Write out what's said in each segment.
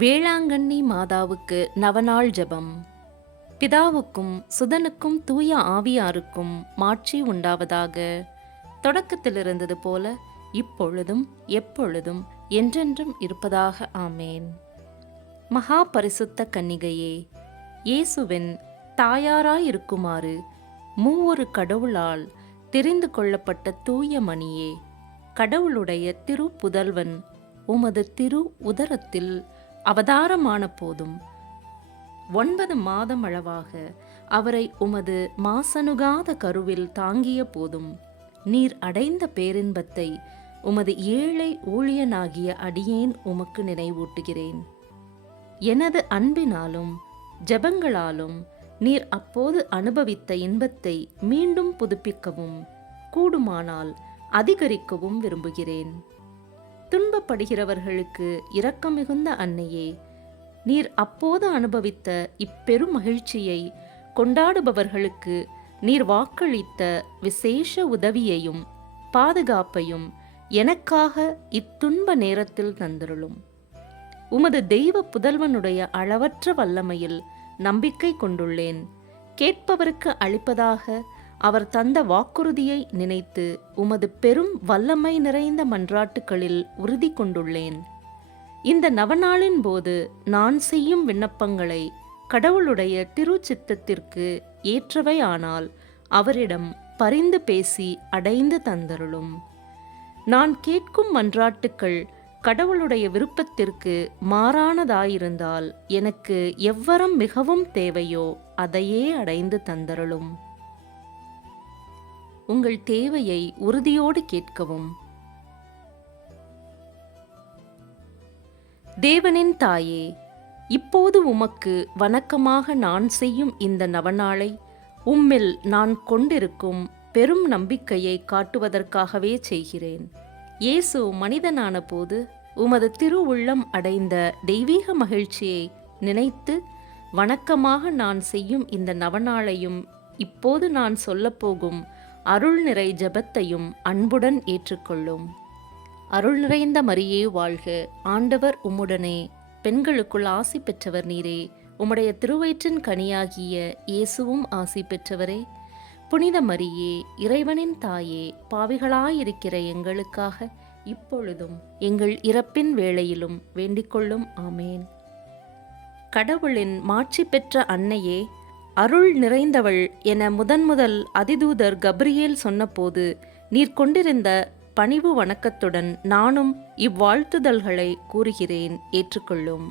வேளாங்கண்ணி மாதாவுக்கு நவநாள் ஜெபம். பிதாவுக்கும் சுதனுக்கும் தூய ஆவியாருக்கும் மாட்சி உண்டாவதாக. தொடக்கத்தில் இருந்தது போல இப்பொழுதும் எப்பொழுதும் என்றென்றும் இருப்பதாக. ஆமேன். மகா பரிசுத்த கன்னிகையே, இயேசுவின் தாயாராயிருக்குமாறு மூவொரு கடவுளால் தெரிந்து கொள்ளப்பட்ட தூய மணியே, கடவுளுடைய திரு புதல்வன் உமது திரு உதரத்தில் அவதாரமான போதும் 9 மாதம் அளவாக அவரை உமது மாசணுகாத கருவில் தாங்கிய போதும் நீர் அடைந்த பேரின்பத்தை உமது ஏழை ஊழியனாகிய அடியேன் உமக்கு நினைவூட்டுகிறேன். எனது அன்பினாலும் ஜெபங்களாலும் நீர் அப்போது அனுபவித்த இன்பத்தை மீண்டும் புதுப்பிக்கவும் கூடுமானால் அதிகரிக்கவும் விரும்புகிறேன். துன்பப்படுகிறவர்களுக்கு இரக்கம் மிகுந்த அன்னையே, நீர் அப்போது அனுபவித்த இப்பெரும் மகிழ்ச்சியை கொண்டாடுபவர்களுக்கு நீர் வாக்களித்த விசேஷ உதவியையும் பாதுகாப்பையும் எனக்காக இத்துன்ப நேரத்தில் தந்தருளும். உமது தெய்வ புதல்வனுடைய அளவற்ற வல்லமையில் நம்பிக்கை கொண்டுள்ளேன். கேட்பவருக்கு அளிப்பதாக அவர் தந்த வாக்குறுதியை நினைத்து உமது பெரும் வல்லமை நிறைந்த மன்றாட்டுகளில் உறுதி கொண்டுள்ளேன். இந்த நவநாளின் போது நான் செய்யும் விண்ணப்பங்களை கடவுளுடைய திருச்சித்தத்திற்கு ஏற்றவை ஆனால் அவரிடம் பரிந்து பேசி அடைந்து தந்தருளும். நான் கேட்கும் மன்றாட்டுக்கள் கடவுளுடைய விருப்பத்திற்கு மாறானதாயிருந்தால் எனக்கு எவ்வரம் மிகவும் தேவையோ அதையே அடைந்து தந்தருளும். உங்கள் தேவையை உறுதியோடு கேட்கவும். தேவனின் தாயே, இப்போது உமக்கு வணக்கமாக நான் செய்யும் இந்த நவநாளை உம்மில் நான் கொண்டிருக்கும் பெரும் நம்பிக்கையை காட்டுவதற்காகவே செய்கிறேன். இயேசு மனிதனான போது உமது திருவுள்ளம் அடைந்த தெய்வீக மகிழ்ச்சியை நினைத்து வணக்கமாக நான் செய்யும் இந்த நவநாளையும் இப்போது நான் சொல்லப்போகும் அருள் நிறை ஜெபத்தையும் அன்புடன் ஏற்றுக்கொள்ளும். அருள் நிறைந்த மரியே வாழ்க, ஆண்டவர் உம்முடனே, பெண்களுக்குள் ஆசி பெற்றவர் நீரே, உம்முடைய திருவயிற்றின் கனியாகிய இயேசுவும் ஆசி பெற்றவரே. புனித மரியே, இறைவனின் தாயே, பாவிகளாயிருக்கிற எங்களுக்காக இப்பொழுதும் எங்கள் இறப்பின் வேளையிலும் வேண்டிக்கொள்ளும். ஆமேன். கடவுளின் மாட்சி பெற்ற அன்னையே, அருள் நிறைந்தவள் என முதல் அதிதூதர் கப்ரியேல் சொன்னபோது நீர் கொண்டிருந்த பணிவு வணக்கத்துடன் நானும் இவ்வாழ்த்துதல்களை கூறுகிறேன், ஏற்றுக்கொள்ளும்.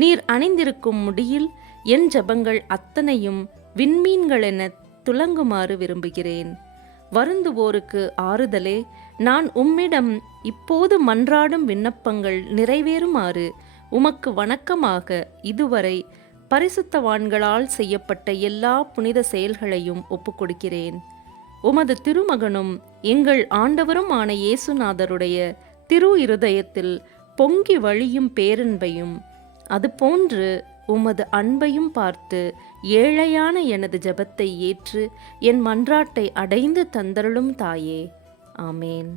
நீர் அணிந்திருக்கும் முடியில் என் ஜெபங்கள் அத்தனையும் விண்மீன்களென துலங்குமாறு விரும்புகிறேன். வருந்துவோருக்கு ஆறுதலே, நான் உம்மிடம் இப்போது மன்றாடும் விண்ணப்பங்கள் நிறைவேறுமாறு உமக்கு வணக்கமாக இதுவரை பரிசுத்தவான்களால் செய்யப்பட்ட எல்லா புனித செயல்களையும் ஒப்புக்கொடுக்கிறேன். உமது திருமகனும் எங்கள் ஆண்டவரும் ஆன இயேசுநாதருடைய திரு இருதயத்தில் பொங்கி வழியும் பேரன்பையும் அதுபோன்று உமது அன்பையும் பார்த்து ஏழையான எனது ஜெபத்தை ஏற்று என் மன்றாட்டை அடைந்து தந்தருளும் தாயே. ஆமேன்.